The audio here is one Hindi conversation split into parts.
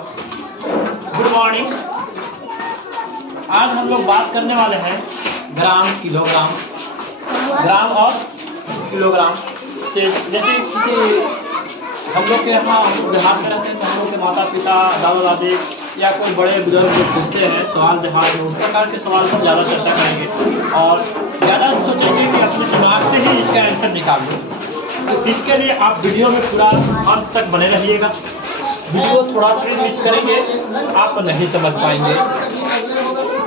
Good morning. आज हम लोग बात करने वाले हैं ग्राम, किलोग्राम, ग्राम और किलोग्राम से। जैसे किसी हम लोग के यहाँ देहात में रहते हैं तो हम लोग के माता पिता, दादा दादी या कोई बड़े बुजुर्ग जो पूछते हैं सवाल देहात में, उस प्रकार के सवाल पर ज़्यादा चर्चा करेंगे और ज़्यादा सोचेंगे कि अपने दिमाग से ही इसका आंसर निकाल लो। तो इसके लिए आप वीडियो में पूरा अंत तक बने रहिएगा। वीडियो थोड़ा सा भी मिस करेंगे आप नहीं समझ पाएंगे।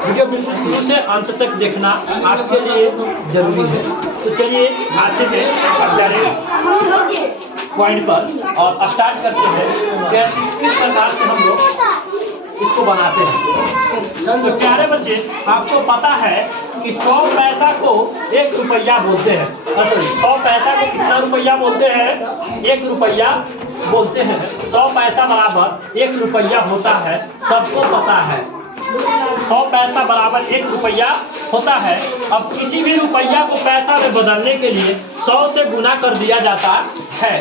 वीडियो बिल्कुल शुरू से अंत तक देखना आपके लिए जरूरी है। तो चलिए आते हैं डायरेक्ट पॉइंट पर और स्टार्ट करते हैं किस प्रकार से हम लोग इसको बनाते हैं। तो प्यारे बच्चे, आपको पता है कि 100 पैसा को 1 रुपया बोलते हैं। 100 पैसा को कितना रुपया बोलते हैं? 1 रुपया बोलते हैं। 100 पैसा बराबर 1 रुपया होता है, सबको पता है। 100 पैसा बराबर 1 रुपया होता है। अब किसी भी रुपया को पैसा में बदलने के लिए 100 से गुना कर दिया जाता है।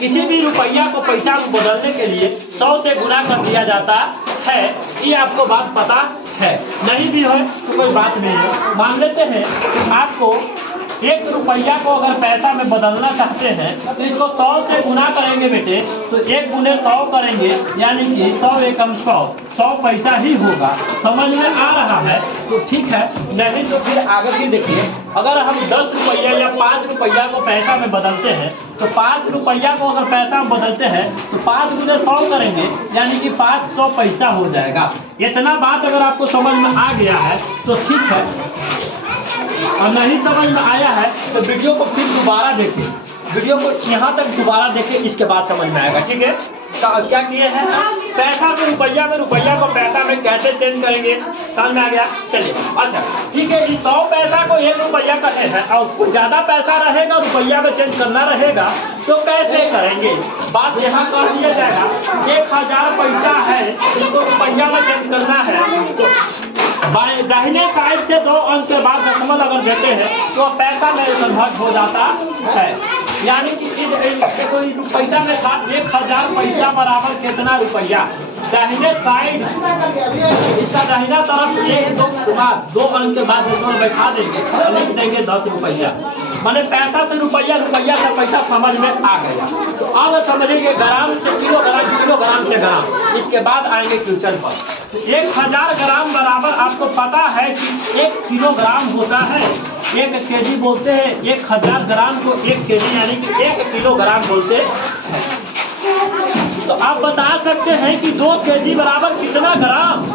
किसी भी रुपया को पैसा में बदलने के लिए 100 से गुना कर दिया जाता है। ये आपको बात पता है? नहीं भी हो तो कोई बात नहीं है। मान लेते हैं कि आपको 1 रुपया को अगर पैसा में बदलना चाहते हैं तो इसको 100 से गुना करेंगे बेटे, तो 1 गुने 100 करेंगे, यानी कि 100 एकम 100 पैसा ही होगा। समझ में आ रहा है? तो ठीक है, नहीं तो फिर आगे भी देखिए। अगर हम 10 रुपया या 5 रुपया को पैसा में बदलते हैं तो 5 रुपया को अगर पैसा में बदलते हैं तो 5 गुने 100 करेंगे, यानी कि 500 पैसा हो जाएगा। इतना बात अगर आपको समझ में आ गया है तो ठीक है, और नहीं समझ में आया है तो वीडियो को फिर दोबारा देखिए। वीडियो को यहाँ तक दोबारा देखिए, इसके बाद समझ में आएगा। ठीक है, क्या किए हैं? पैसा में रुपया को पैसा में कैसे चेंज करेंगे, समझ में आ गया? चलिए, अच्छा ठीक है। इस 100 पैसा को 1 रुपया कहते हैं और कुछ ज़्यादा पैसा रहेगा, रुपया में चेंज करना रहेगा, तो कैसे करेंगे? बात यहाँ कर दिया जाएगा। 1000 पैसा है, इसको रुपया में चेंज करना है तो दाहिने साइड से 2 अंक के बाद दशमलव अगर देते हैं तो पैसा में कन्वर्ट हो जाता है। यानी कि कोई पैसा में था 1000 पैसा बराबर कितना रुपया। दाहिने साइड इसका दाहिना तरफ 2 अंक के बाद दशमलव बैठा देंगे, लिख देंगे 10 रुपया। माने पैसा से रुपया, रुपया से पैसा समझ में आ गया। तो अब समझेंगे ग्राम से किलोग्राम, किलोग्राम से ग्राम। इसके बाद आएंगे क्वेश्चन पर। 1000 ग्राम बराबर आपको पता है कि 1 किलोग्राम होता है। 1 केजी बोलते हैं। 1000 ग्राम को 1 केजी यानी कि 1 किलोग्राम बोलते हैं। तो आप बता सकते हैं कि 2 केजी बराबर कितना ग्राम?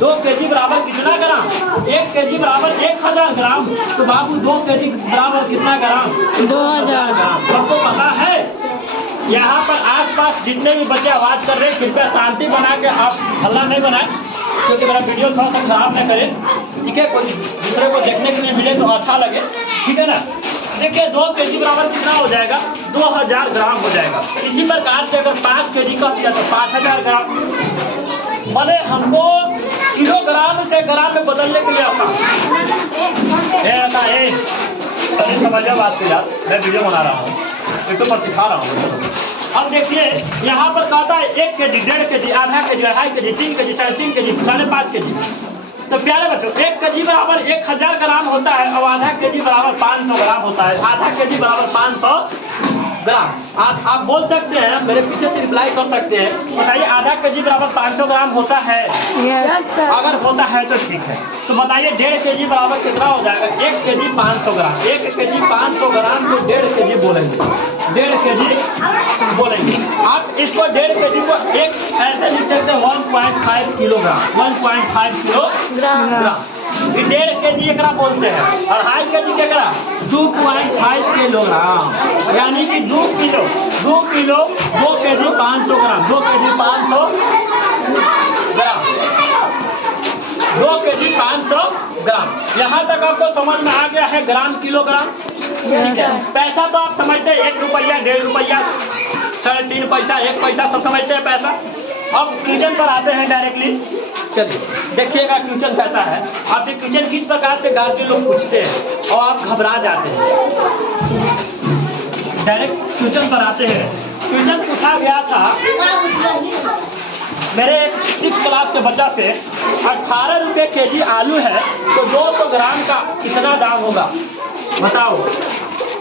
2 केजी बराबर कितना ग्राम? 1 केजी बराबर 1000 ग्राम। तो बाबू 2 केजी बराबर कितना ग्राम? 2000 ग्राम। सबको पता है? यहाँ पर आसपास जितने भी बच्चे आवाज कर रहे हैं, कृपया शांति बना के आप हल्ला नहीं बनाए, क्योंकि मेरा वीडियो थोड़ा सा खराब न करे। ठीक है, कोई दूसरे को देखने के लिए मिले तो अच्छा लगे। ठीक है ना? देखिए 2 केजी बराबर कितना हो जाएगा? 2000 ग्राम हो जाएगा। इसी प्रकार से अगर 5 केजी का दिया तो 5000 ग्राम। मैंने हमको किलोग्राम से ग्राम में बदलने के लिए आसान अरे समझो बात के यार, मैं वीडियो बना रहा हूँ, यूट्यूब पर सिखा रहा हूँ। अब देखिए यहाँ पर कहता है 1 केजी, 1.5 केजी, आधा KG, 2.5 KG, 3 KG, 3.5 KG, 5.5 KG. तो प्यारे बच्चों, 1 केजी बराबर 1000 ग्राम होता है और आधा केजी बराबर 500 ग्राम होता है। आधा केजी बराबर 500 ग्राम। आप बोल सकते हैं, मेरे पीछे से रिप्लाई कर सकते हैं, बताइए आधा केजी बराबर 500 ग्राम होता है? अगर होता है तो ठीक है। तो बताइए 1.5 केजी बराबर कितना हो जाएगा? 1 केजी 500 ग्राम। 1 केजी 500 ग्राम को 1.5 केजी बोलेंगे। 1.5 केजी बोलेंगे। आप इसको 1.5 केजी को एक ऐसे लिख सकते हैं 1.5 किलोग्राम। 1.5 किलोग्राम। 1.5 केजी एकरा बोलते हैं। 2.5 केजी केकरा? 2.5 किलोग्राम, यानी कि 2 किलो 2 केजी 500 ग्राम। 2 केजी 500 ग्राम। 2 केजी 500 ग्राम। यहाँ तक आपको समझ में आ गया है ग्राम, किलोग्राम? ठीक है। पैसा तो आप समझते हैं, 1 रुपया, 1.5 रुपया, 3.5 पैसा, 1 पैसा, सब समझते हैं पैसा। अब क्वेश्चन पर आते हैं डायरेक्टली। चलिए देखिएगा क्वेश्चन कैसा है। आपसे क्वेश्चन किस प्रकार से गार्जियन लोग पूछते हैं और आप घबरा जाते हैं। डायरेक्ट क्वेश्चन पर आते हैं। क्वेश्चन पूछा गया था मेरे एक 6 क्लास के बच्चा से 18 रुपये केजी आलू है तो 200 ग्राम का कितना दाम होगा बताओ।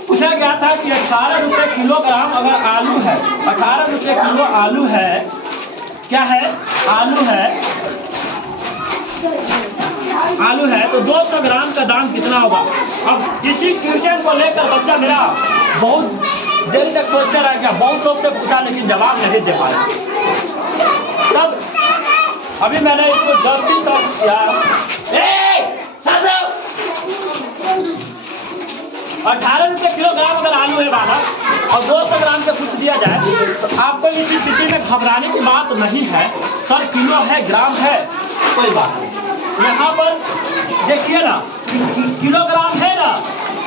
पूछा गया था कि 18 रुपये किलोग्राम अगर आलू है, 18 रुपये किलो आलू है, क्या है आलू है, आलू है तो 200 ग्राम का दाम कितना होगा। अब इसी क्वेश्चन को लेकर बच्चा मेरा बहुत देर तक सोचते रह गया, बहुत लोग से पूछा लेकिन जवाब नहीं दे पाया। तब अभी मैंने इसको जस्टिस तक किया, 18 रुपये किलोग्राम अगर आलू है बाबा और 200 ग्राम का कुछ दिया जाए तो आपको इस स्थिति में घबराने की बात नहीं है। सर किलो है ग्राम है कोई बात नहीं, यहाँ पर देखिए ना किलोग्राम है ना,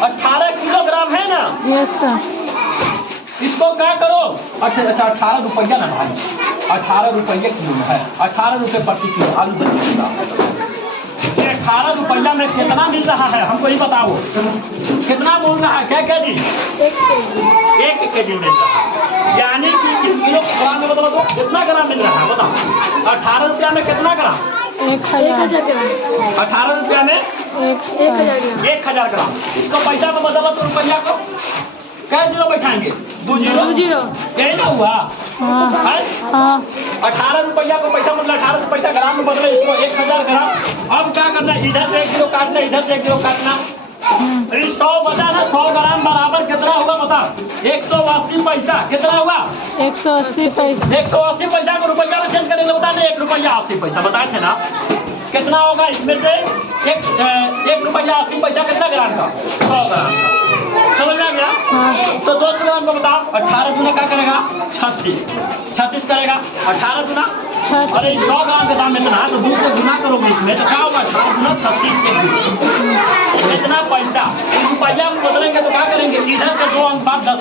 18 किलोग्राम है ना। Yes sir. इसको क्या करो, अच्छा 18 रुपया ना भाई, 18 रुपये किलो में है, 18 रुपये प्रति किलो आलू बनेगा। 18 रुपया में कितना मिल रहा है हमको ही बताओ, कितना बोल रहा है, क्या क्या जी 1 केजी मिल रहा है, यानी कि किलो ग्राम में मतलब कितना ग्राम मिल रहा है बताओ। 18 रुपया में कितना ग्राम, 1000 ग्राम। 18 रुपया में 1000 ग्राम। इसको पैसा में बदलो तो रुपया को क्या जीरो बैठाएंगे, 2 जीरो यही ना हुआ। हाँ। 18 रुपया को पैसा मतलब 18 से पैसा ग्राम में बदले, इसको 1000 ग्राम। अब क्या करना, इधर से 1 किलो काटना, इधर से 1 किलो काटना, 100 बचा ना, 100 ग्राम बराबर कितना होगा बता, 180 पैसा। कितना होगा 180 पैसा। 180 पैसा को रुपया में चेंज करेंगे बता, 1 रुपया 80 पैसा बताए थे ना। कितना होगा इसमें से 1 रुपया 80 पैसा कितना ग्राम का, 100 ग्राम का। समझ में आ गया। तो 200 ग्राम का बताओ, 18 गुना क्या करेगा 36 करेगा, 18 गुना। अरे 100 ग्राम का दाम इतना है तो 2 से गुना करोगे इसमें तो क्या होगा, 18 गुना 36 इतना पैसा। रुपया में बदलेंगे तो क्या करेंगे, इधर से 2 अंक बाद 10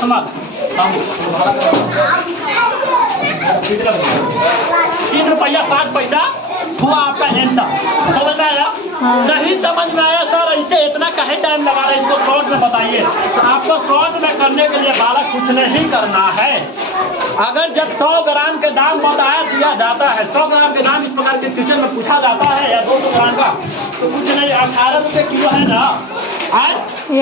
3 रुपया 60 पैसा हुआ आपका आंसर। समझ में आया। नहीं समझ में आया सर ऐसे इतना कहीं टाइम लगा रहे, इसको शॉर्ट में बताइए। आपको शॉर्ट में करने के लिए बालक कुछ नहीं करना है। अगर जब 100 ग्राम के दाम बताया दिया जाता है, 100 ग्राम के दाम इस प्रकार के क्वेश्चन में पूछा जाता है या 200 ग्राम का, तो कुछ नहीं 18 रुपये किलो है ना आज,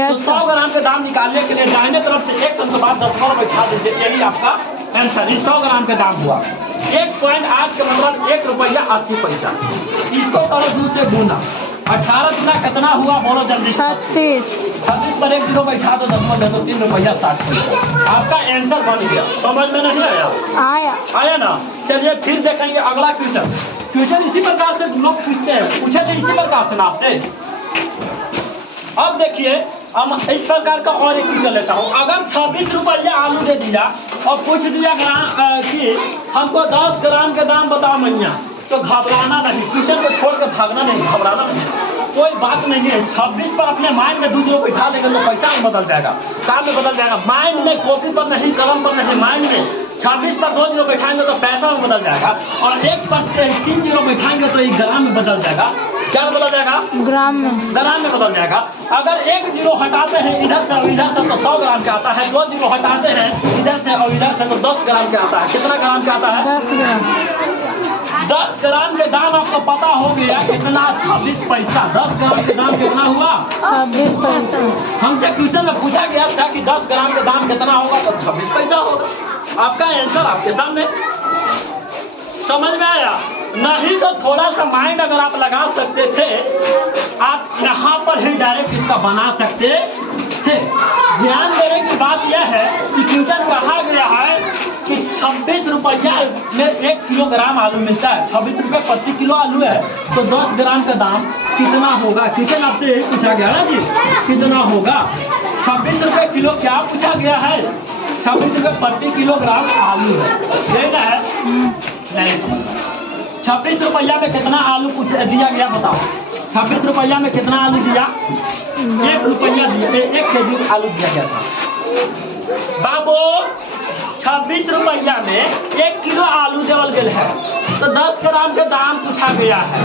तो 100 ग्राम के दाम निकालने के लिए दाहिने तरफ से 1 अंक बाद 10 पर बैठा दीजिए, यही आपका आंसर। 100 ग्राम का दाम हुआ 1.8 का मतलब 1 रुपया 80 पैसा। इसको करो 2 से गुना, 18 गुना कितना हुआ बोलो जल्दी। 36 पर 1 किलो बैठा दो 10 में 3 रुपया 60 पैसा। आपका आंसर बन गया। समझ में नहीं आया, आया ना। चलिए फिर देखेंगे अगला क्वेश्चन इसी प्रकार से लोग पूछते हैं, पूछे थे इसी प्रकार से आपसे। अब देखिए हम इस प्रकार का और एक क्वेश्चन लेता हूँ। अगर 26 रुपया आलू दे दिया और पूछ दिया कि हमको 10 ग्राम के दाम बताओ मैया, तो घबराना नहीं, क्वेश्चन को छोड़ कर भागना नहीं, घबराना नहीं, कोई बात नहीं है। 26 पर अपने माइंड में 2 जीरो बैठा देंगे तो पैसा में बदल जाएगा, काम में बदल जाएगा। माइंड में, कॉपी पर नहीं, कलम पर नहीं, माइंड में 26 पर 2 जीरो बैठाएंगे तो पैसा में बदल जाएगा, और 1 पर 3 जीरो बैठाएंगे तो ये ग्राम में बदल जाएगा। क्या बदल जाएगा, ग्राम में बदल जाएगा। अगर 1 जीरो हटाते हैं इधर से और इधर से तो 100 ग्राम का आता है, 2 जीरो हटाते हैं इधर से और इधर से तो 10 ग्राम का आता है। कितना ग्राम का आता है, 10 ग्राम। 10 ग्राम के दाम आपको पता हो गया कितना, 26 पैसा। 10 ग्राम के दाम कितना हुआ, 26 पैसा। हमसे क्वेश्चन में पूछा गया था कि 10 ग्राम के दाम कितना होगा, तो 26 पैसा होगा। आपका आंसर आपके सामने। समझ में आया। नहीं तो थोड़ा सा माइंड अगर आप लगा सकते थे, आप यहाँ पर ही डायरेक्ट इसका बना सकते थे। ध्यान देने की बात यह है कि क्वेश्चन कहा गया है कि 26 रुपया में 1 किलोग्राम आलू मिलता है। 26 रुपये प्रति किलो आलू है तो 10 ग्राम का दाम कितना होगा। क्वेश्चन आपसे यही पूछा गया ना जी, कितना होगा। 26 रुपये किलो क्या पूछा गया है, 26 रुपये प्रति किलोग्राम आलू है, यही ना है। नहीं समझ, 26 रुपया में कितना आलू दिया गया बताओ। 26 रुपया में कितना आलू दिया, 1 रुपया दिया, 1 केजी आलू दिया गया था बाबू। 26 रुपया में 1 किलो आलू जल गए है तो 10 ग्राम का दाम पूछा गया है।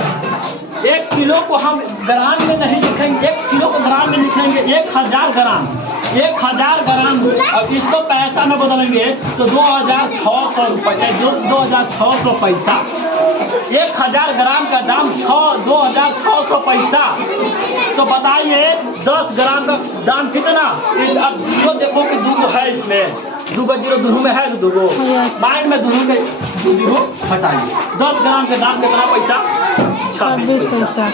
1 किलो को हम ग्राम में नहीं लिखेंगे, 1 किलो को ग्राम में लिखेंगे 1000 ग्राम। 1000 ग्राम अब इसको पैसा में बदलेंगे तो 2600 रुपये, 2600 पैसा। 1000 ग्राम का दाम 2600 पैसा। तो बताइए 10 ग्राम का दाम कितना? अब जीरो देखो कि दूगो है इसमें, दूगो जीरो दोनों में है, दूगो माइंड में दोनों के जीरो हटाइए। 10 ग्राम के दाम कितना पैसा? 26 पैसा।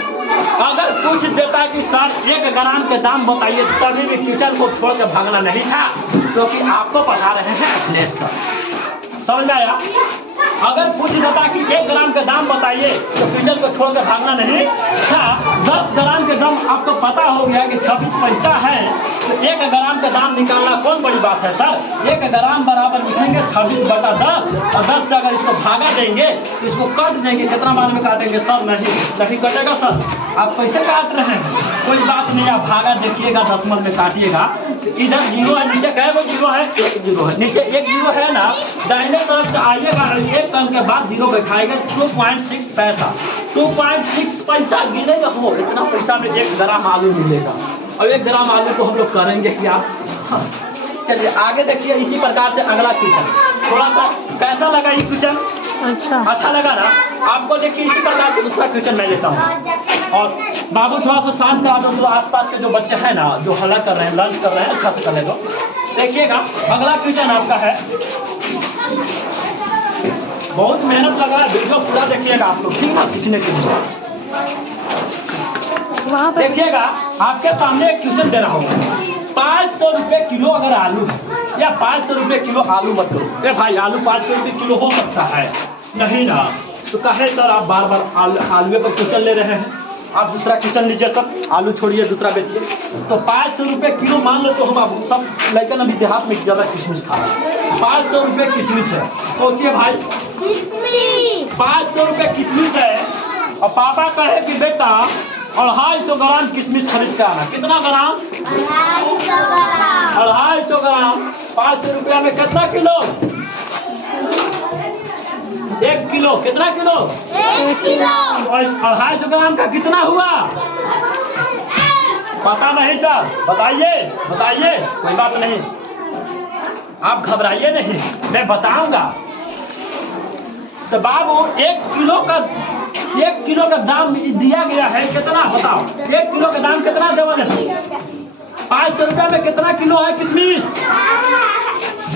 अगर पूछ देता है कि सर 1 ग्राम के दाम बताइए, तभी भी किचन को छोड़ के भागना नहीं था, क्योंकि आपको पढ़ा रहे हैं अखिलेश सर, समझ में आया? अगर पूछ देता कि 1 ग्राम का दाम बताइए, तो किचन को छोड़ कर भागना नहीं था। 10 ग्राम के दाम आपको पता हो गया कि 26 पैसा है, तो 1 ग्राम का दाम निकालना कौन बड़ी बात है सर? 1 ग्राम बराबर लिखेंगे 26/10, और 10 से अगर इसको भागा देंगे तो इसको काट देंगे। कितना बार में काटेंगे सर? नहीं कटेगा सर, आप कैसे काट रहे हैं? कोई बात नहीं, आप भागा देखिएगा, दशमलव में काटिएगा। इधर जीरो है, नीचे कहे वो जीरो है, 1 जीरो है, नीचे 1 जीरो है ना, दाहिने तरफ से आइएगा, 1 टर्न के बाद जीरो बैठाएगा। 2.6 पैसा, 2.6 पैसा गिनेगा वो, इतना पैसा में 1 ग्राम आलू मिलेगा। और 1 ग्राम आलू को हम लोग करेंगे क्या? चलिए आगे देखिए। इसी प्रकार से अगला किचन, थोड़ा सा कैसा लगा ये किचन? अच्छा लगा ना आपको? देखिए इसी प्रकार से दूसरा क्वेश्चन मैं लेता हूँ। और बाबू थोड़ा सा शांत करा दो, तो आसपास के जो बच्चे हैं ना, जो हल्ला कर रहे हैं, लंच कर रहे हैं, अच्छा से कर ले दो। देखिएगा अगला क्वेश्चन आपका है, बहुत मेहनत लगा है, वीडियो पूरा देखिएगा आप लोग, ठीक ना, सीखने के लिए। देखिएगा आपके सामने एक क्वेश्चन दे रहा हूँ। 500 रुपये किलो अगर आलू है, या 500 रुपये किलो आलू मत करो। अरे भाई आलू 500 रुपये किलो हो सकता है, नहीं ना, तो कहे सर आप बार बार आलू पर क्वेश्चन ले रहे हैं, आप दूसरा क्वेश्चन लीजिए सर, आलू छोड़िए दूसरा बेचिए। तो 500 रुपये किलो मान लो, तो हम सब लेकिन अभी देहात में ज़्यादा किशमिश खा रहे हैं। 500 रुपये किशमिश है, सोचिए भाई 500 रुपये किशमिश है, और पापा कहे कि बेटा 250 ग्राम किशमिश खरीद के आना। कितना ग्राम? 250 ग्राम। 500 रुपया में कितना किलो? 1 किलो। कितना किलो? 1 किलो। और 250 ग्राम का कितना हुआ? पता नहीं सर, बताइए, कोई बात नहीं, आप घबराइए नहीं, मैं बताऊंगा। तो बाबू 1 किलो का दाम दिया गया है, कितना बताओ? 1 किलो का दाम कितना देवल है? 500 रुपया में कितना किलो है किशमिश?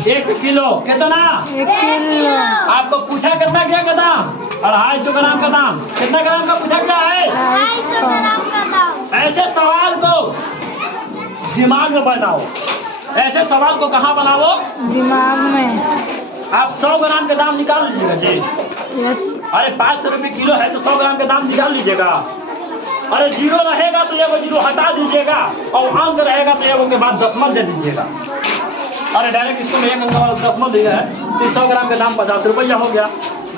1 किलो। कितना? 1 किलो। आपको पूछा कितना गया का दाम? 250 ग्राम का दाम। कितना ग्राम का पूछा गया है? 250 ग्राम का दाम। ऐसे सवाल को दिमाग में बनाओ, ऐसे सवाल को कहाँ बनाओ? दिमाग में। आप 100 ग्राम का दाम निकाल लीजिएगा जी। यस। अरे 500 रुपये किलो है, तो 100 ग्राम का दाम निकाल लीजिएगा। अरे जीरो रहेगा तो एगो जीरो हटा दीजिएगा, और अंक रहेगा तो एगो के बाद दशमलव दे दीजिएगा। अरे डायरेक्ट इसको में 1 अंक वाला दशमलव दिया है, तो 100 ग्राम का दाम 50 रुपया हो गया।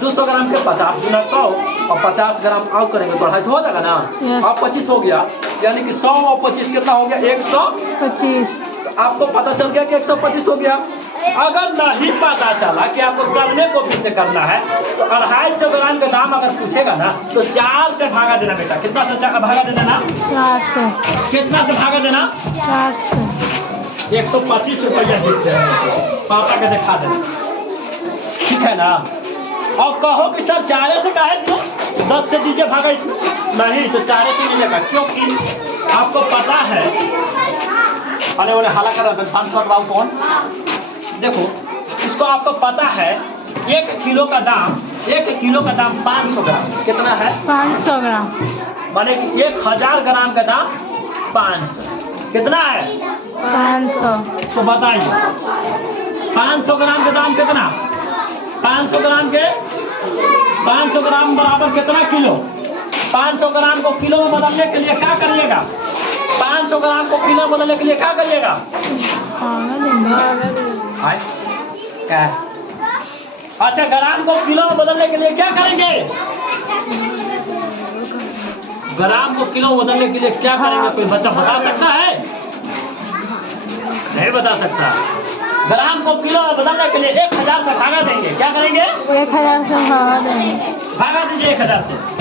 200 ग्राम के 50 गुना 100, और 50 ग्राम और करेंगे तो 250 हो जाएगा ना। अब 25 हो गया, यानी कि 100 और 25 कितना हो गया? 125। आपको पता चल गया कि 125 हो गया। अगर नहीं पता चला कि आपको करने को पीछे करना है, तो 250 ग्राम का दाम अगर पूछेगा ना, तो 4 से भागा देना बेटा। कितना से भागा देना? 4 से। कितना से भागा देना? 4 से। 125 रुपया दिखते हैं, पापा के दिखा देना, ठीक है ना। और कहो कि सर 4 से काहे क्यों? 10 से दीजिए भागा इसमें, नहीं तो 4 से लीजिएगा, क्योंकि आपको पता है। अरे बोले हाला कर रहा, शांत कर रहा हूँ। कौन? देखो, इसको आपको पता है 1 किलो का दाम 500 ग्राम। कितना है? 500 ग्राम। माने कि 1000 ग्राम का दाम 500। कितना है? 500। तो बताइए 500 ग्राम का दाम कितना? 500 ग्राम बराबर कितना किलो? 500 ग्राम को किलो में बदलने के लिए क्या करिएगा? 500 ग्राम को किलो में बदलने के लिए क्या करिएगा? क्या? अच्छा, ग्राम को किलो में बदलने के लिए क्या करेंगे? ग्राम को किलो में बदलने के लिए क्या करेंगे? कोई बच्चा बता सकता है? नहीं बता सकता। ग्राम को किलो में बदलने के लिए 1000 से भागा देंगे। क्या करेंगे? 1000 से भागा देंगे। भागा दीजिए 1000 से।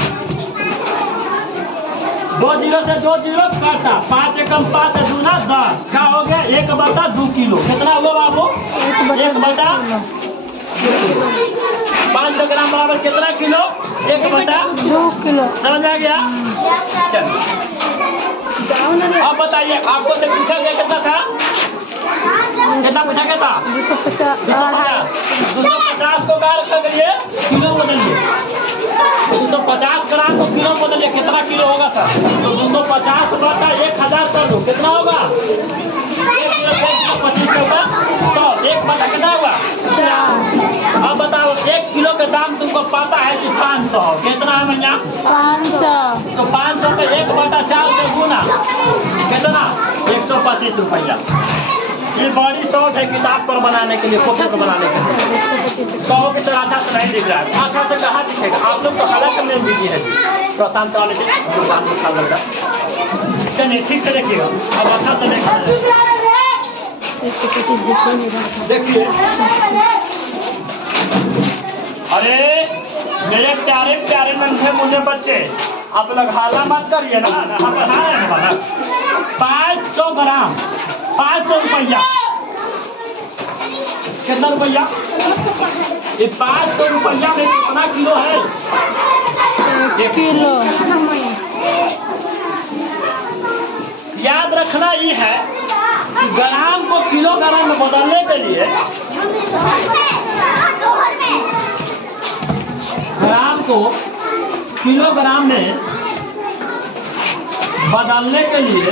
2 जीरो से 2 जीरो काटा, 5 एकम 5 दूना 10। क्या हो गया? 1/2 किलो। कितना हुआ बाबू? 1/2 किलो। 500 ग्राम बराबर कितना किलो? 2 किलो। समझ में आ गया? चलो अब बताइए, आपको से पूछा गया कितना था? कितना पूछा गया था? 250 को कार कर करिए, किलो बदलिए। 250 ग्राम को किलो बदलिए, कितना किलो होगा सर? तो 250 बटा 1000 कर दो, कितना होगा? 25 होगा 100, 1 बटा कितना होगा? 4। अब बताओ 1 किलो का दाम तुमको पता है कि 500, कितना है भैया? 500। तो 500 पे 1 बटा 4 से गुना कितना? 125 रुपया। ये बड़ी शॉर्ट है किताब पर बनाने के लिए, कॉपी पर बनाने के लिए। कहो कि सर अच्छा से नहीं दिख रहा है, अच्छा से कहाँ दिखेगा? आप लोग तो हालत में बिजी है जी, प्रशांत क्वालिटी जो बात लिखा लग रहा है। चलिए ठीक से देखिएगा, अब अच्छा से देखिए। देखिए अरे मेरे प्यारे प्यारे नन्हे मुझे बच्चे, आप लोग हाला मत करिए ना, 500 ग्राम 500 रुपया। कितना रुपया? ये 500 रुपया में कितना किलो है? 1 किलो। याद रखना ये है कि ग्राम को किलोग्राम में बदलने के लिए, ग्राम को किलोग्राम में बदलने के लिए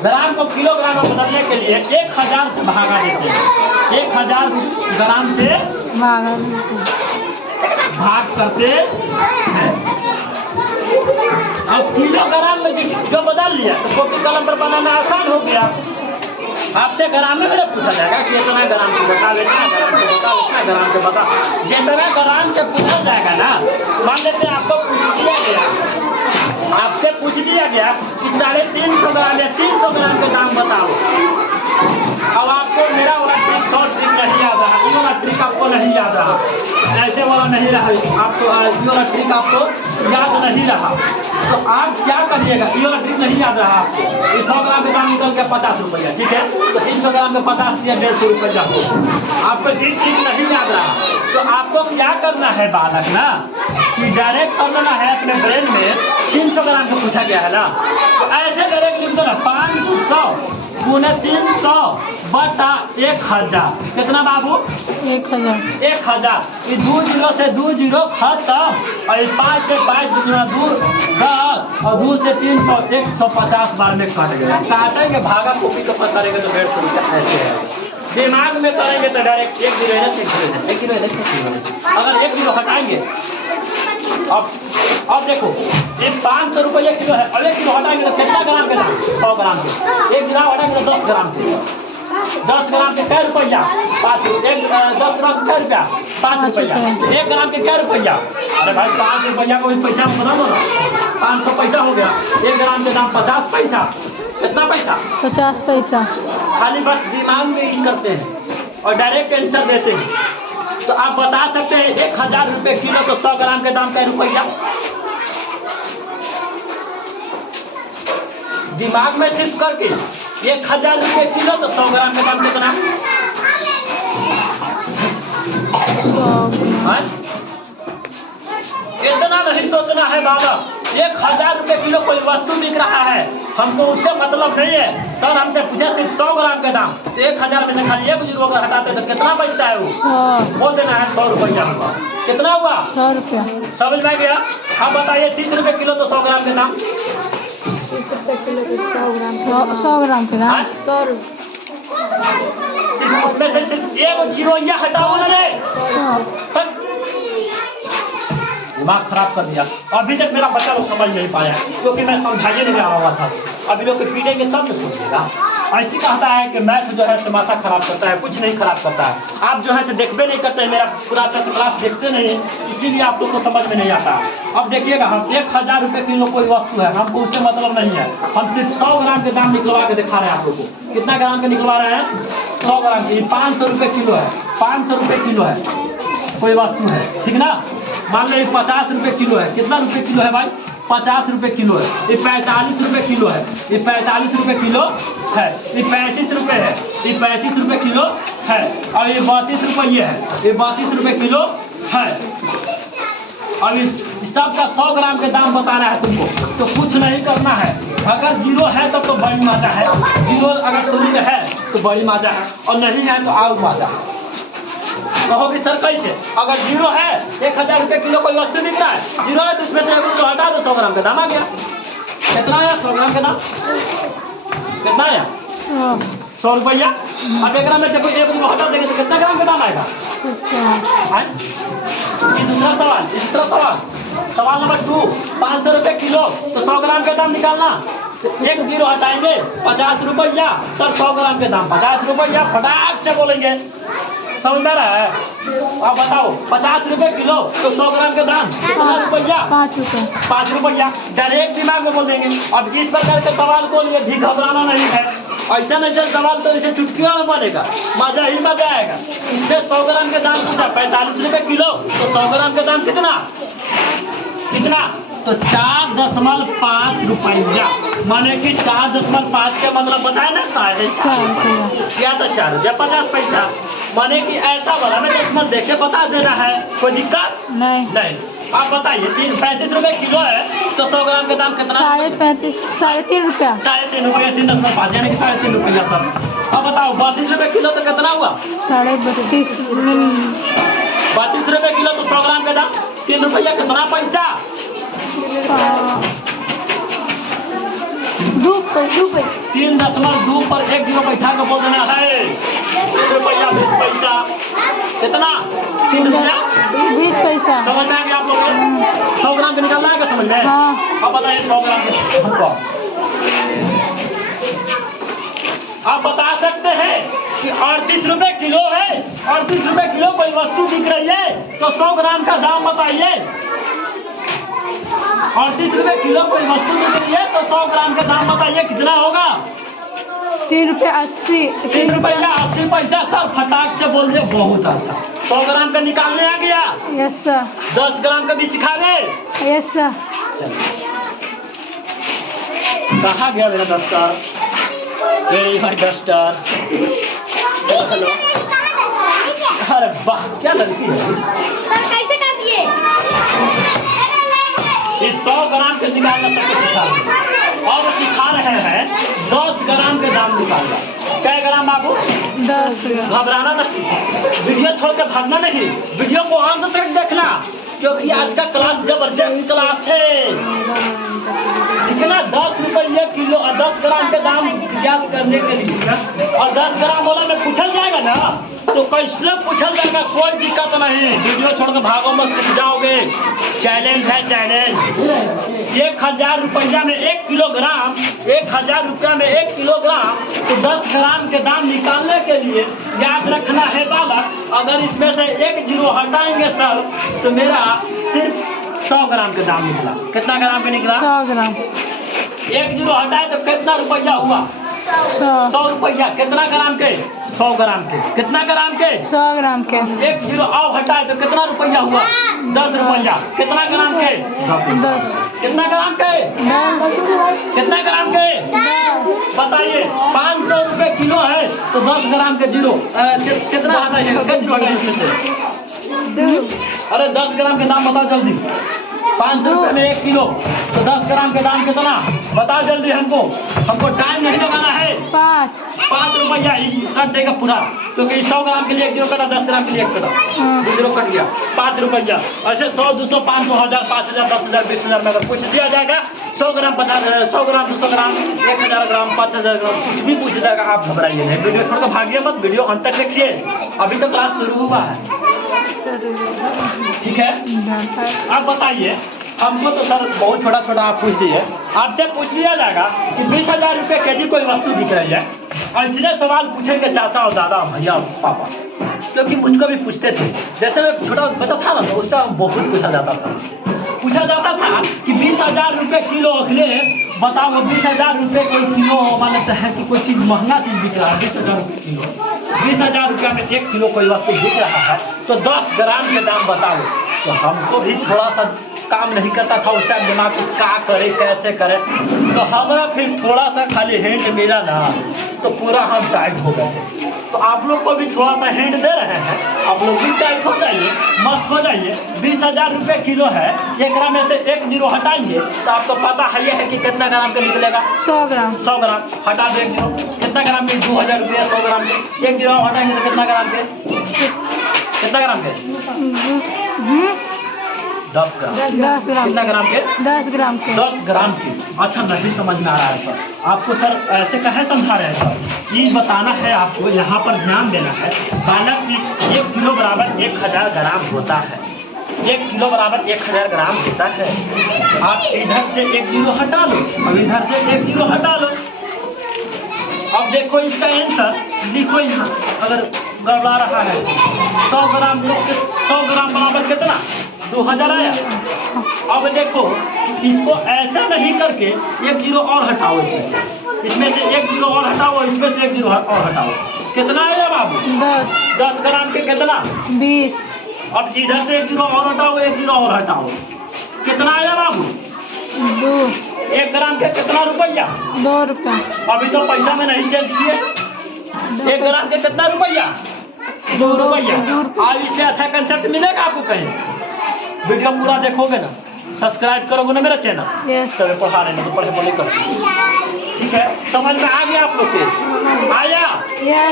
ग्राम को किलोग्राम में बदलने के लिए 1000 से भागा देते हैं। 1000 ग्राम से भाग करते हैं। अब किलोग्राम में जो बदल लिया तो कॉपी कलम पर बनाना आसान हो गया। आपसे ग्राम में मेरा पूछा जाएगा कि इतना ग्राम के बता, इतना ग्राम के बता, इतना ग्राम के बता। जितना ग्राम के पूछा जाएगा ना, मान लेते आपको पूछ दिया गया, आपसे पूछ दिया गया कि 350 ग्राम या 300 ग्राम के दाम बताओ। अब आपको मेरा वाला ट्रिक, शॉर्ट ट्रिक नहीं याद रहा, ये वाला ट्रिक आपको नहीं याद रहा, ऐसे वाला नहीं रहा आपको, ये वाला ट्रिक आपको याद नहीं रहा, तो आप क्या करिएगा? ये वाला ट्रिक नहीं याद रहा आपको, ये 100 ग्राम के दाम निकल के 50 रुपया, ठीक है? तो 300 ग्राम के 50 दिया 150 रुपया। आपको ये ट्रिक नहीं याद रहा तो आपको क्या करना है बालक ना, कि डायरेक्ट कर लेना है अपने ब्रेन में। 300 ग्राम का पूछा गया है ना, तो ऐसे डायरेक्ट लिख दो ना, 500 गुने 300 बटा 1000। कितना बाबू? 1000। ये 2 0 से 2 0 खत्म, और 5 से 5 दूना 2 10, और 2 से 300 150 बार में कट गया। काटेंगे, भागा कॉपी तो पता रहेगा तो 150 रुपया ऐसे है। दिमाग में करेंगे तो डायरेक्ट 1 किलो है, 1 किलो है। अगर 1 किलो हटाएंगे, अब देखो ये 500 रुपया किलो है, और 1 किलो हटाएंगे तो कितना ग्राम के दाम? 100 ग्राम के। 1 ग्राम हटाएंगे तो 10 ग्राम के। 10 ग्राम के कै रुपया? 5 रुपया। 10 ग्राम के कै रुपया? 5 रुपया। 1 ग्राम के कै रुपया? अरे भाई 5 रुपया को पैसा में बना दो ना, 500 पैसा हो गया। 1 ग्राम के दाम 50 पैसा। कितना पैसा? 50 पैसा। खाली बस दिमाग में ही करते हैं और डायरेक्ट आंसर देते हैं। तो आप बता सकते हैं 1000 रुपये किलो, तो 100 ग्राम के दाम कै रुपया? दिमाग में सिर्फ करके 1000 रुपये किलो, तो 100 ग्राम के दाम कितना? 100। इतना नहीं सोचना है बाबा। 1000 रुपये किलो कोई वस्तु बिक रहा है, हमको उससे मतलब नहीं है। सर हमसे पूछा सिर्फ 100 ग्राम के दाम, तो 1000 में से खाली 1 जीरो अगर हटाते तो कितना बचता है? वो 100 बोल देना है, 100 रुपया। कितना हुआ? 100 रुपया। समझ में गया? अब बताइए 30 रुपये किलो, तो 100 ग्राम के दाम? 30 रुपये किलो तो 100 ग्राम के दाम 100 रुपये। उसमें से सिर्फ 1 जीरो या हटाओ ना रे, दिमाग खराब कर दिया। अभी तक मेरा बच्चा लोग समझ नहीं पाया, क्योंकि मैं समझाइए नहीं रहा हुआ था। अभी लोग पीटेंगे तब तो समझेगा। ऐसी कहता है कि मैथ जो है माथा खराब करता है, कुछ नहीं खराब करता है। आप जो है देखबे नहीं करते, मेरा पूरा अच्छा से क्लास देखते नहीं, इसीलिए आप लोग को समझ में नहीं आता। अब देखिएगा, हम 1000 रुपये किलो कोई वस्तु है, हमको उससे मतलब नहीं है। हम सिर्फ 100 ग्राम के दाम निकलवा के दिखा रहे हैं आप लोग को। कितना ग्राम के निकलवा रहे हैं? 100 ग्राम के। 500 रुपये किलो है, 500 रुपये किलो है कोई वस्तु है, ठीक ना? मान लो 50 रुपये किलो है। कितना रुपये किलो है भाई? 50 रुपये किलो है, ये 45 रुपये किलो है, ये 45 रुपये किलो है, ये 35 रुपये है, ये 35 रुपये किलो है, और ये 32 रुपये है, ये 32 रुपये किलो है। अब इस सबका 100 ग्राम के दाम बताना है तुमको, तो कुछ नहीं करना है। अगर जीरो है तब तो बड़ी माजा है, जीरो अगर शुरू में है तो बड़ी माजा है, और नहीं है तो आउट माजा है। कहोगे सर कैसे? अगर जीरो है 1000 रुपये किलो कोई वस्तु बिक रहा है, जीरो है तो इसमें से जीरो हटा दो, 100 ग्राम का दाम आ गया। कितना आया 100 ग्राम का दाम? कितना आया? 100 रुपया। अब एक ग्राम में देखो, एक जीरो हटा देंगे तो कितना ग्राम का दाम आएगा? ये दूसरा सवाल, तीसरा सवाल, सवाल नंबर 2, 500 रुपये किलो, तो 100 ग्राम का दाम निकालना। एक जीरो हटाएंगे 50 रुपया, सर 100 ग्राम के दाम 50 रुपया, फटाक से बोलेंगे। समझदार है? आप बताओ 50 रुपये किलो तो 100 ग्राम के दाम कितना रुपया? 5 रुपये। 5 रुपया डायरेक्ट दिमाग में बोल देंगे। अब इस प्रकार के सवाल को लिए भी घबराना नहीं है। ऐसा नहीं सवाल तो इसे चुटकियों में बनेगा, मजा ही मजा आएगा। इसमें 100 ग्राम के दाम पूछा 45 रुपये किलो, तो 100 ग्राम के दाम कितना कितना? तो 4.5 रुपया, माने कि 4.5 के मतलब बताया ना 4.5 क्या तो 4 रुपया 50 पैसा, माने कि ऐसा वाला में दशमलव देख के बता देना है। कोई दिक्कत नहीं। आप बताइए 35 रुपये किलो है तो 100 ग्राम का दाम कितना? 35.5 3.5 रुपया। 3.5 रुपया 3.5 यानी कि 3.5 रुपया सर। अब बताओ 32 रुपये किलो तो कितना हुआ? 32.5। 32 रुपये किलो तो 100 ग्राम का दाम 3 रुपया, कितना पैसा? 2 पैसे। 3.2 पर 1 जीरो बैठा कर बोल देना है 3 रुपया 20 पैसा। कितना? 3 रुपया 20 पैसा। समझ में आ गया आप लोगों को? 100 ग्राम का निकालना है क्या समझ में? हाँ। अब बताइए 100 ग्राम आप बता सकते हैं कि 38 रुपये किलो है, 38 रुपये किलो कोई वस्तु बिक रही है तो 100 ग्राम का दाम बताइए। 38 रुपये किलो कोई वस्तु बिक रही है तो 100 ग्राम का दाम बताइए कितना होगा? 3 रुपये 80। 3 रुपया 80 पैसा सर, फटाक से बोल दिए, बहुत अच्छा। 100 ग्राम का निकालने आ गया। Yes sir. 10 ग्राम का भी सिखा दे। Yes sir. कहाँ गया मेरा डस्टर? Very my duster. अरे वाह क्या लड़की है। कैसे कर दिए? इस 100 ग्राम के निकालना सबको सिखा रहे और सिखा रहे हैं 10 ग्राम के दाम निकालना। क्या ग्राम बाबू? 10 ग्राम। घबराना नहीं, वीडियो छोड़ के भागना नहीं, वीडियो को अंत तक देखना, क्योंकि आज का क्लास जबरदस्त क्लास है। कितना? 10 रुपये किलो और 10 ग्राम के दाम ज्ञात करने के लिए, और 10 ग्राम वाला में पूछल जाएगा ना तो कैसे पूछल जाएगा, कोई दिक्कत नहीं। वीडियो छोड़ के भागो मत, सीख जाओगे। चैलेंज है चैलेंज। 1000 रुपया में 1 किलोग्राम, 1000 रुपया में 1 किलोग्राम, तो 10 ग्राम के दाम निकालने के लिए याद रखना है बालक, अगर इसमें से 1 जीरो हटाएंगे सर तो मेरा सिर्फ 100 ग्राम के दाम निकला। कितना ग्राम का निकला? 100 ग्राम। 1 जीरो हटाए तो कितना रुपया हुआ? 100 रुपया। कितना ग्राम के? 100 ग्राम के। कितना ग्राम के? 100 ग्राम के। 1 जीरो और हटाए तो कितना रुपया हुआ? 10 रुपया। कितना ग्राम के? 10। कितना ग्राम के? 10। कितना ग्राम के? बताइए। 500 रुपये किलो है तो 10 ग्राम के जीरो कितना हटाइएगा? कितना हटाइए इसमें से? अरे 10 ग्राम के दाम बताओ जल्दी। 500 रुपये में 1 किलो तो 10 ग्राम के दाम कितना? बताओ जल्दी, हमको टाइम नहीं लगाना है। 5 रुपया ही कट देगा पूरा, क्योंकि 100 ग्राम के लिए 1 जीरो कटा, 10 ग्राम के लिए 1 कटा, 2 जीरो कट गया। 5 रुपया। ऐसे 100, 200, 500, 1000, 5000, 10,000, 20,000 में अगर पूछ दिया जाएगा 100 ग्राम 50, 100 ग्राम 200 ग्राम 1000 ग्राम 5000 ग्राम कुछ भी पूछ जाएगा, आप घबराइए नहीं। वीडियो छोड़कर भागिए मत, वीडियो अंत तक देखिए, अभी तो क्लास शुरू हुआ है। ठीक है, आप बताइए। हमको तो सर बहुत छोटा छोटा आप पूछ दिए, आपसे पूछ लिया जाएगा कि 20,000 रुपये केजी कोई वस्तु बिक रही है, और इसलिए सवाल पूछेंगे चाचा और दादा, भैया, पापा, क्योंकि मुझको भी पूछते थे। जैसे मैं छोटा बच्चा था ना तो उस टाइम बहुत पूछा जाता था कि 20,000 रुपये किलो अखिलेश बताओ, 20,000 रुपये कोई किलो मानते हैं कि कोई चीज़ महंगा चीज़ बिक रहा है। 20,000 रुपये किलो, 20,000 रुपया में 1 किलो कोई वस्तु बिक रहा है तो 10 ग्राम के दाम बताओ। तो हमको भी थोड़ा सा काम नहीं करता था उस टाइम दिमाग में क्या करे कैसे करे, तो हमारा फिर थोड़ा सा खाली हिंट मिला ना तो पूरा हम टाइट हो गए। तो आप लोग को भी थोड़ा सा हिंट दे रहे हैं, आप लोग भी टाइट हो जाइए, मस्त हो जाइए। 20,000 रुपये किलो है, 1 ग्राम में से 1 जीरो हटाएंगे तो आपको पता है कि कितना ग्राम का निकलेगा। 100 ग्राम। 100 ग्राम हटा दो 1 जीरो, कितना ग्राम के? 2,000 रुपये 100 ग्राम के। 1 जीरो हटाएंगे तो कितना ग्राम के? कितना ग्राम के? 10 ग्राम। 10 ग्राम। कितना ग्राम के? 10 ग्राम के। 10 ग्राम की। अच्छा नहीं समझ में आ रहा है सर, आपको सर ऐसे कहे समझा रहे हैं सर, ये बताना है आपको, यहाँ पर ध्यान देना है। बालक की 1 किलो बराबर 1000 ग्राम होता है। 1 किलो बराबर 1000 ग्राम होता है। आप इधर से 1 जीरो हटा लो, अब इधर से 1 जीरो हटा लो। अब देखो इसका आंसर लिखो यहाँ, अगर गड़बड़ा रहा है 100 ग्राम तो 100 ग्राम बराबर कितना? 2000 आया। अब देखो इसको ऐसा नहीं करके 1 जीरो और हटाओ, इसमें से 1 जीरो और हटाओ, इसमें से 1 जीरो और हटाओ, कितना आया बाबू? 10 ग्राम के कितना? 20। अब इधर से 1 जीरो और हटाओ, 1 जीरो और हटाओ, कितना आया बाबू? 2। 1 ग्राम के कितना रुपया? 2 रुपया। अभी तो पैसा में नहीं चेंज किए। 1 ग्राम के कितना रुपया? 2 रुपया। अब इससे अच्छा कंसेप्ट मिलेगा आपको कहीं? वीडियो पूरा देखोगे ना, सब्सक्राइब करोगे ना मेरा चैनल। यस। सब पढ़ा रहे हैं तो पढ़े बोले कर, ठीक है? समझ में आ गया आप लोग के? आया?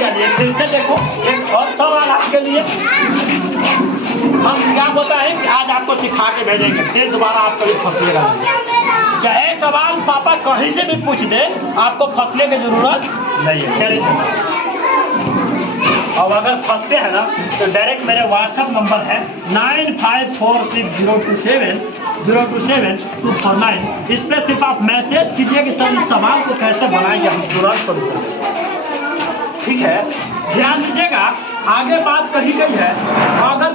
चलिए फिर से देखो एक और सवाल आपके लिए। हम क्या बताएं कि आज आपको सिखा के भेजेंगे, फिर दोबारा आप कभी फंसिएगा नहीं। चाहे सवाल पापा कहीं से भी पूछ दे, आपको फंसने की जरूरत नहीं है। चलिए, और अगर फंसते हैं ना तो डायरेक्ट मेरे व्हाट्सएप नंबर है 9546027027 इस पर सिर्फ आप मैसेज कीजिए कि सर इस सवाल को कैसे बनाएंगे, हम तुरंत सोल्यूशन। ठीक है, ध्यान दीजिएगा। आगे बात कही गई है, अगर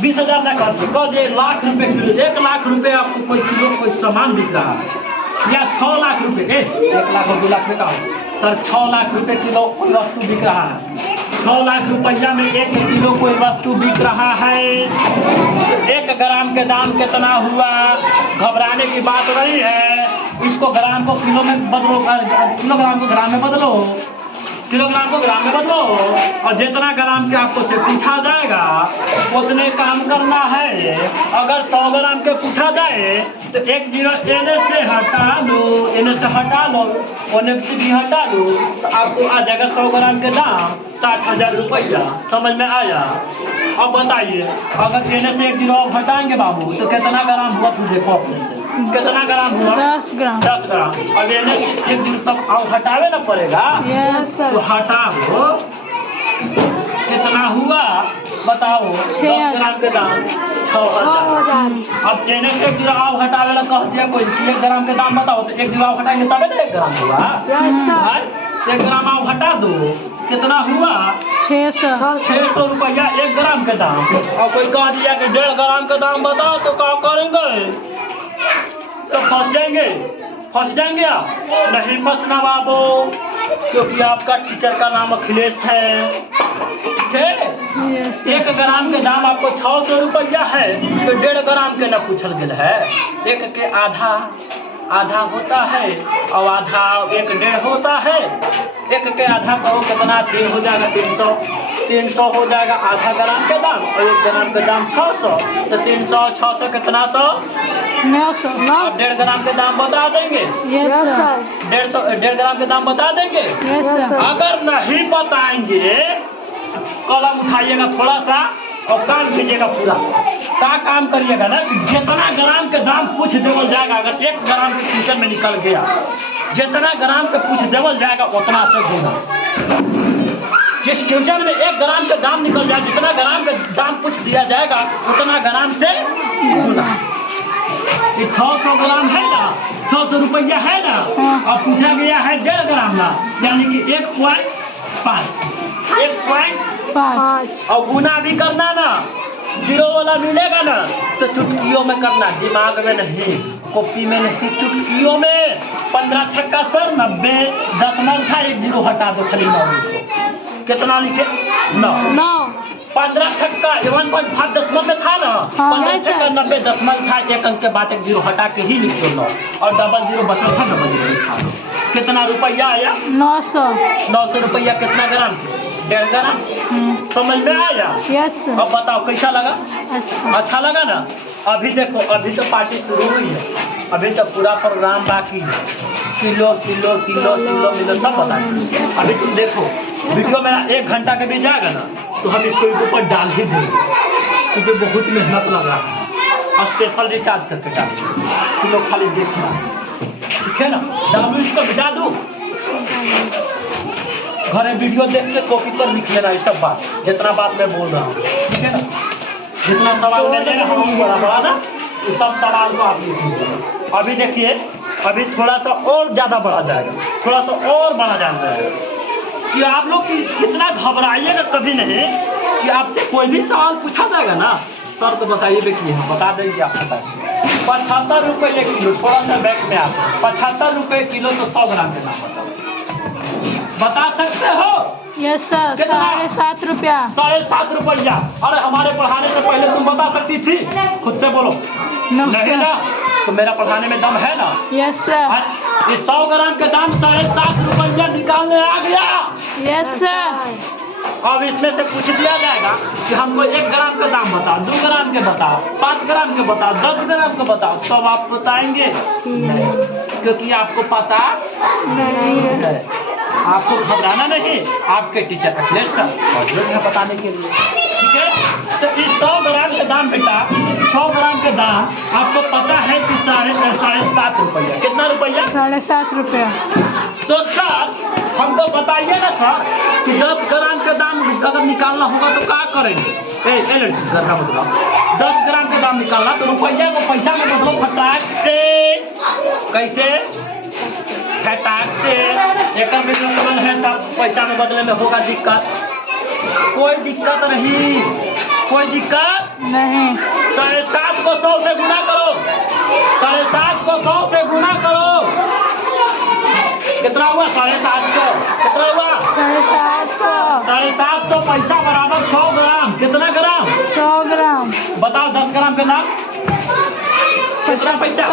20,000 ना कर 1 लाख रुपए किलो, 1 लाख रुपए आपको कोई किलो कोई सामान बिक रहा है, या 6 लाख रुपए, 1 लाख और 2 लाख में का सर 6 लाख रुपए किलो कोई वस्तु बिक रहा है, 6 लाख रुपया में 1 किलो कोई वस्तु बिक रहा है, 1 ग्राम के दाम कितना हुआ? घबराने की बात नहीं है, इसको ग्राम को किलो में बदलो, किलोग्राम को ग्राम में बदलो, किलोग्राम को ग्राम में बदलो, और जितना ग्राम के आपको से पूछा जाएगा उतने काम करना है। अगर 100 ग्राम के पूछा जाए तो 1 जीरो एने से हटा लो, एने से हटा लो, ओने से भी हटा लो, तो आपको आ जाएगा 100 ग्राम के दाम 60,000 रुपया। समझ में आया? अब बताइए, अगर एने से 1 जीरो हटाएंगे बाबू तो कितना ग्राम हुआ? तू देखो अपने से कितना ग्राम हुआ? 10 ग्राम। 10 ग्राम। अब एने से 1 जीरो तब अब हटावे ना पड़ेगा। Yes sir. तो हटाओ, कितना हुआ बताओ? 10 ग्राम के दाम 6,000। अब एने से 1 जीरो आप हटावे ला कह दिया कोई 1 ग्राम के दाम बताओ, तो 1 जीरो आप हटाएंगे तबे ना 1 ग्राम हुआ। 1 ग्राम आप हटा दो, कितना हुआ? 600 रुपया 1 ग्राम के दाम। और कोई कह दिया कि 1.5 ग्राम का दाम बताओ, तो क्या करेंगे? तो फंस जाएंगे आप? नहीं फंसना बाबू, क्योंकि आपका टीचर का नाम अखिलेश है। ठीक है, 1 ग्राम के दाम आपको 600 रुपया है, तो 1.5 ग्राम के न पूछल गया है। 1 के आधा होता है, और आधा 1.5 होता है। 1 के आधा कहो कितना? 3 हो जाएगा, 300 हो जाएगा आधा ग्राम के दाम, और 1 ग्राम के दाम 600, तो 300 600 कितना? 100 900। आप 1.5 ग्राम के दाम बता देंगे? Yes sir. 1.5 ग्राम के दाम बता देंगे? Yes sir. अगर नहीं बताएंगे, कलम उठाइएगा थोड़ा सा और काम कीजिएगा पूरा। क्या काम करिएगा ना, जितना ग्राम के दाम पूछ देवल जाएगा, अगर 1 ग्राम के क्वेश्चन में निकल गया, जितना ग्राम के पूछ देवल जाएगा उतना से गुना। जिस क्वेश्चन में 1 ग्राम के दाम निकल जाए, जितना ग्राम के दाम पूछ दिया जाएगा उतना ग्राम से गुना। 600 ग्राम है ना, 600 रुपया है ना, और पूछा गया है 1.5 ग्राम ना, यानी कि 1.5 और गुना भी करना ना, जीरो वाला मिलेगा ना तो चुटकियों में करना, दिमाग में नहीं, कॉपी में नहीं, चुटकियों में। 15 छक्का सर 90, 10 नल था, 1 जीरो हटा दो खाली 9 को। कितना लिखे? 9। 15 छक्का 1.5 दशमलव में था ना, हाँ, 15 yes, छक्का sir. 90 दशमलव था, एक अंक के बाद 1 जीरो हटा के ही लिख दो 9 और डबल जीरो बचा था, डबल जीरो लिखा दो। कितना रुपया आया? 900। 900 रुपया कितना ग्राम? 1.5 ग्राम। समझ में आया? Yes sir. अब बताओ कैसा लगा? अच्छा। अच्छा लगा ना? अभी देखो, अभी तो पार्टी शुरू हुई है, अभी तो पूरा प्रोग्राम बाकी है। Kilo kilo kilo kilo kilo सब बताएंगे। अभी तुम देखो वीडियो मेरा 1 घंटा के भी जाएगा ना, तो हम इसको ऊपर डाल ही देंगे, क्योंकि बहुत मेहनत लगा है। स्पेशल रिचार्ज करके डालेंगे, तुम लोग खाली देखना, ठीक है ना? डालू इसको मिटा दूँ, घरे वीडियो देख के कॉपी पर लिख लेना ये सब बात, जितना बात मैं बोल रहा हूँ, ठीक है ना? जितना सवाल मैं दे रहा हूँ बड़ा बड़ा ना, उस सब सवाल को आप लिख लीजिए। अभी देखिए, अभी थोड़ा सा और ज़्यादा बढ़ा जाएगा, थोड़ा सा और बढ़ा जाएगा कि आप लोग कितना घबराइएगा कभी नहीं कि आपसे कोई भी सवाल पूछा जाएगा ना, सर तो बताइए बेटी, हम बता देंगे आप बताइए। 75 रुपये किलो, थोड़ा सा बैक में आप 75 रुपये किलो तो 100 ग्राम के नाम बता सकते हो? Yes sir. 7.5 रुपया। 7.5 रुपया। अरे हमारे पढ़ाने से पहले तुम बता सकती थी, खुद से बोलो। नहीं ना, तो मेरा पढ़ाने में दम है ना? Yes sir. ये 100 ग्राम के दाम 7.5 रुपया निकालने आ गया। Yes sir. अब इसमें से पूछ दिया जाएगा कि हमको 1 ग्राम का दाम बताओ, 2 ग्राम के बताओ, 5 ग्राम के बताओ, 10 ग्राम के बताओ, सब आप बताएंगे नहीं, क्योंकि आपको पता नहीं है। आपको घबराना नहीं, आपके टीचर अखिलेश सर मौजूद है बताने के लिए, ठीक है? तो इस 100 ग्राम के दाम बेटा, 100 ग्राम के दाम आपको पता है कि 7.5 रुपया। कितना रुपया? 7.5 रुपया। तो सर हमको बताइए ना सर कि 10 ग्राम का दाम अगर निकालना होगा तो क्या करेंगे? गधा मतलब 10 ग्राम का दाम निकालना तो रुपया को पैसा में बदलो फटाक से। कैसे? फटाक से। एक मतलब है सर, पैसा में बदले में होगा दिक्कत? कोई दिक्कत नहीं, कोई दिक्कत नहीं। 7.5 को 100 से गुना करो, 7.5 को 100 से गुना करो, कितना हुआ? 750। कितना हुआ? 750। 750 पैसा बराबर 100 ग्राम। कितना ग्राम? 100 ग्राम। बताओ 10 ग्राम के दाम कितना पैसा?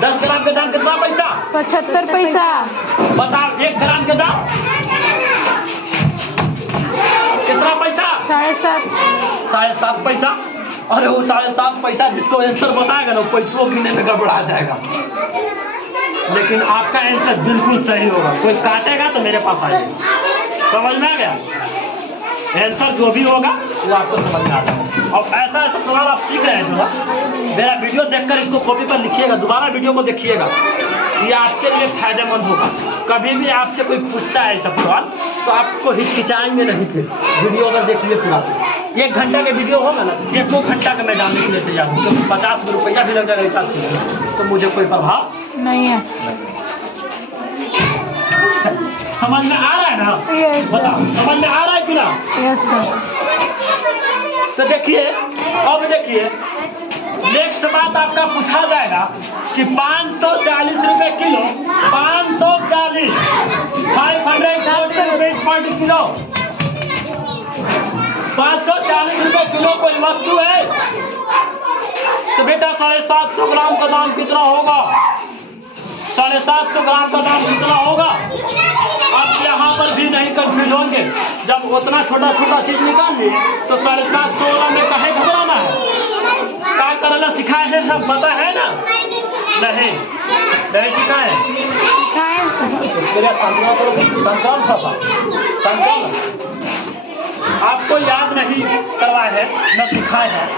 10 ग्राम के दाम कितना पैसा? 75 पैसा। बताओ 1 ग्राम के दाम कितना पैसा? 7.5। 7.5 पैसा। अरे वो 7.5 पैसा जिसको आंसर बताएगा ना, पैसों गिनने में गड़बड़ा जाएगा, लेकिन आपका आंसर बिल्कुल सही होगा। कोई काटेगा तो मेरे पास आइए, समझ में आ गया? आंसर जो भी होगा वो आपको समझ में आ जाएगा। और ऐसा ऐसा सवाल आप सीख रहे हैं जो ना, मेरा वीडियो देखकर इसको कॉपी पर लिखिएगा, दोबारा वीडियो को देखिएगा, ये आपके लिए फायदेमंद होगा। कभी भी आपसे कोई पूछता है ऐसा सवाल तो आपको हिचकिचाएंगे नहीं, फिर वीडियो अगर देखिए पूरा 1 घंटा के वीडियो होगा ना, 1-2 घंटा का मैं डालने के लिए तैयार हूँ, क्योंकि 50 रुपया भी लग जाएगा रिचार्ज, तो मुझे कोई प्रभाव नहीं है। समझ में आ रहा है ना? यस बताओ समझ में आ रहा है कि ना? Yes sir. तो देखिए, अब देखिए नेक्स्ट बात आपका पूछा जाएगा कि 540 रुपए किलो, 540 540 रुपए पर किलो, 540 रुपए किलो कोई वस्तु है? तो बेटा 750 ग्राम का दाम कितना होगा? 750 ग्राम का दाम कितना होगा? आप यहाँ पर भी नहीं कंफ्यूज होंगे, जब उतना छोटा छोटा चीज निकाल लिए तो 750 वाला में कहे घबराना है? क्या करना सिखाए हैं हम, पता है ना? नहीं नहीं सिखाए। आपको याद नहीं करवाए हैं, न सिखाए हैं,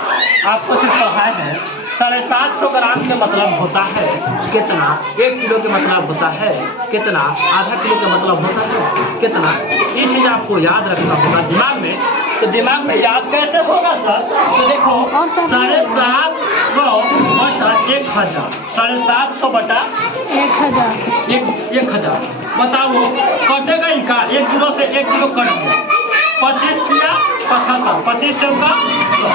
आपको सिर्फ पढ़ाए हैं। 750 ग्राम के मतलब होता है कितना? 1 किलो के मतलब होता है कितना? आधा किलो का मतलब होता है कितना? ये चीज़ आपको याद रखना होगा दिमाग में। तो दिमाग में याद कैसे होगा सर? तो देखो 750 बटा 1000, 750 बटा 1000 बताओ कटेगा ही का? 1 किलो से 1 किलो कट गया, 25 किया 75, 25 चौका 100।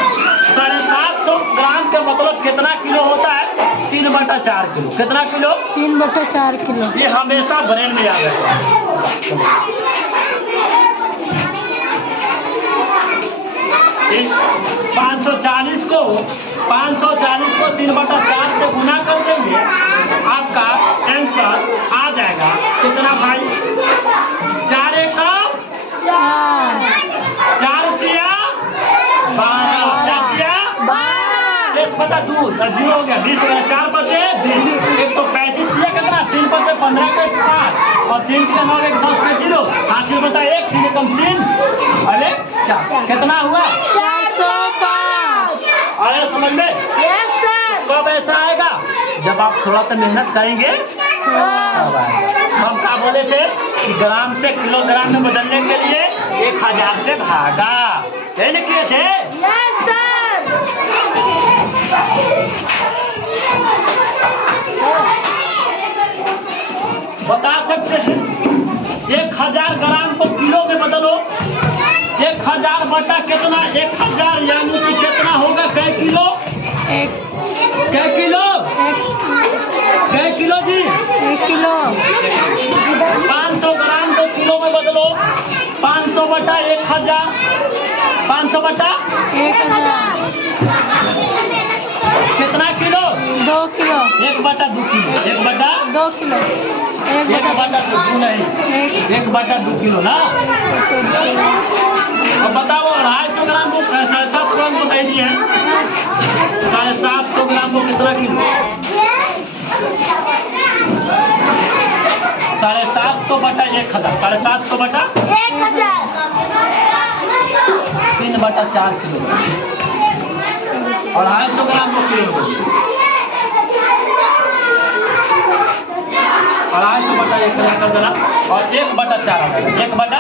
750 ग्राम का मतलब कितना किलो होता है? 3/4 किलो। कितना किलो? 3/4 किलो। ये हमेशा ब्रेन में याद रखेगा। 540 को 3/4 से गुना कर देंगे, आपका आंसर आ जाएगा कितना भाई? 4 का 4 किया 12, 4 किया 12, शेष बचा 2, 0 हो गया, 20 हो गया, 4 बचे 20, 135 दिया कितना? 3 बचे 15 के 5 और 3 के 9 के 10 के 0, 5 बचा 1, 3 कम 3, अरे 4, कितना हुआ? 405। अरे समझ में? Yes sir. कब ऐसा आएगा? जब आप थोड़ा सा मेहनत करेंगे तब आएगा। हम क्या बोले थे कि ग्राम से किलोग्राम में बदलने के लिए 1000 से भागा, ये लिखे थे। Yes sir. बता सकते हैं 1000 ग्राम को किलो में बदलो, 1000 बटा कितना? 1000 यानी कि कितना होगा? कै किलो? कै किलो? कै किलो जी? 1 किलो। 500 ग्राम को किलो में बदलो, 500 बटा 1000, 500 बटा 1000 कितना किलो? 2 किलो। 1 बटा 2 किलो, 1 बटा 2 किलो। 1 बटा 2 नहीं, 1 बटा 2 किलो ना। अब बताओ 250 ग्राम को 750 ग्राम को दे दिए हैं, 750 ग्राम को कितना किलो? 750 बटा 1000, 750 बटा 1000 3 बटा 4 किलो और 250 ग्राम को किलो, 250 बटा 1000 कर देना और 1 बटा 4 आ जाएगा, 1 बटा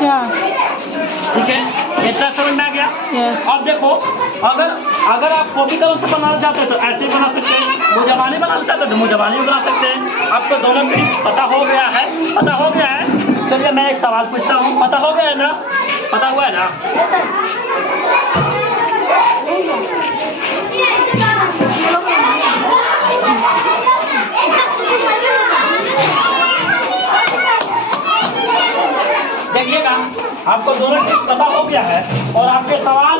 4। ठीक है, इतना समझ में आ गया? यस। अब देखो, अगर आप कॉपी कलम से बनाना चाहते हैं तो ऐसे ही बना सकते हैं, मुजबानी बनाना चाहते हैं तो मुजबानी भी बना सकते हैं। आपको दोनों ट्रिक पता हो गया है? पता हो गया है? चलिए मैं एक सवाल पूछता हूँ, पता हो गया है ना? पता हुआ है ना? देखिएगा, आपको दोनों चीज पता हो गया है और आपके सवाल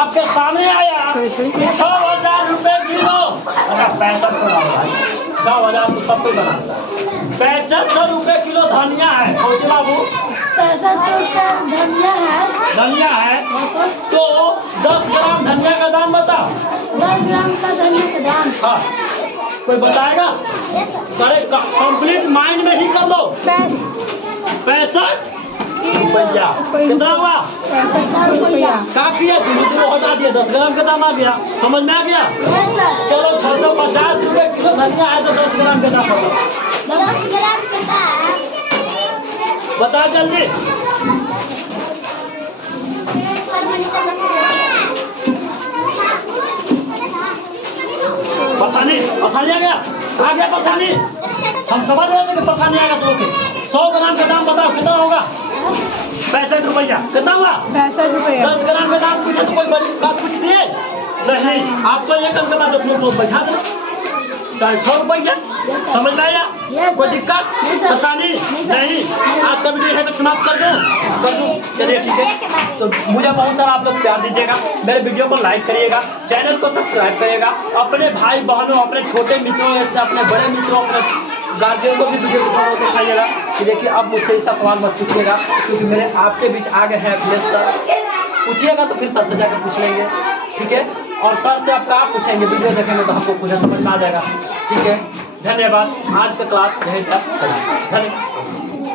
आपके सामने आया 6000 रुपए किलो। अच्छा 6500 तो सब कोई बनाता है। 6500 रुपए किलो धनिया है, सोचे बाबू 6500 रुपये धनिया है। तो 10 ग्राम धनिया का दाम बताओ। 10 ग्राम का धनिया का दाम। हाँ, कोई बताएगा? अरे कंप्लीट माइंड में ही कर लो। 65 रुपया कितना हुआ? 65 रुपया। क्या किया? किलो हटा दिया, 10 ग्राम का दाम आ गया, समझ में आ गया? चलो 650 रुपए किलो धनिया है तो 10 ग्राम का दाम बता जल्दी। परेशानी परेशानी आ गया परेशानी। हम समझ रहे थे कि परेशानी आएगा तो ओके। 100 ग्राम का दाम बताओ कितना होगा? 65 रुपया। कितना हुआ? 65 रुपया। 10 ग्राम का दाम पूछे तो कोई बात पूछ दिए नहीं। आपको एक अंक का 10 मिनट बैठा दे 650 रुपया। समझ में आया? कोई दिक्कत परेशानी नहीं? आज का वीडियो है तो समाप्त कर दूं? चलिए ठीक है। तो मुझे बहुत सारा आप लोग प्यार दीजिएगा, मेरे वीडियो को लाइक करिएगा, चैनल को सब्सक्राइब करिएगा, अपने भाई बहनों, अपने छोटे मित्रों, अपने बड़े मित्रों, अपने गार्जियन को भी वीडियो दिखाइएगा कि देखिए अब मुझसे ऐसा सवाल मत पूछिएगा क्योंकि मेरे आपके बीच आ गए हैं अखिलेश सर। पूछिएगा तो फिर सर से जाकर पूछ लेंगे, ठीक है? और सर से आप क्या पूछेंगे? वीडियो देखेंगे तो हमको खुद समझ में आ जाएगा, ठीक है? धन्यवाद। आज का क्लास यहीं तक चला। धन्यवाद।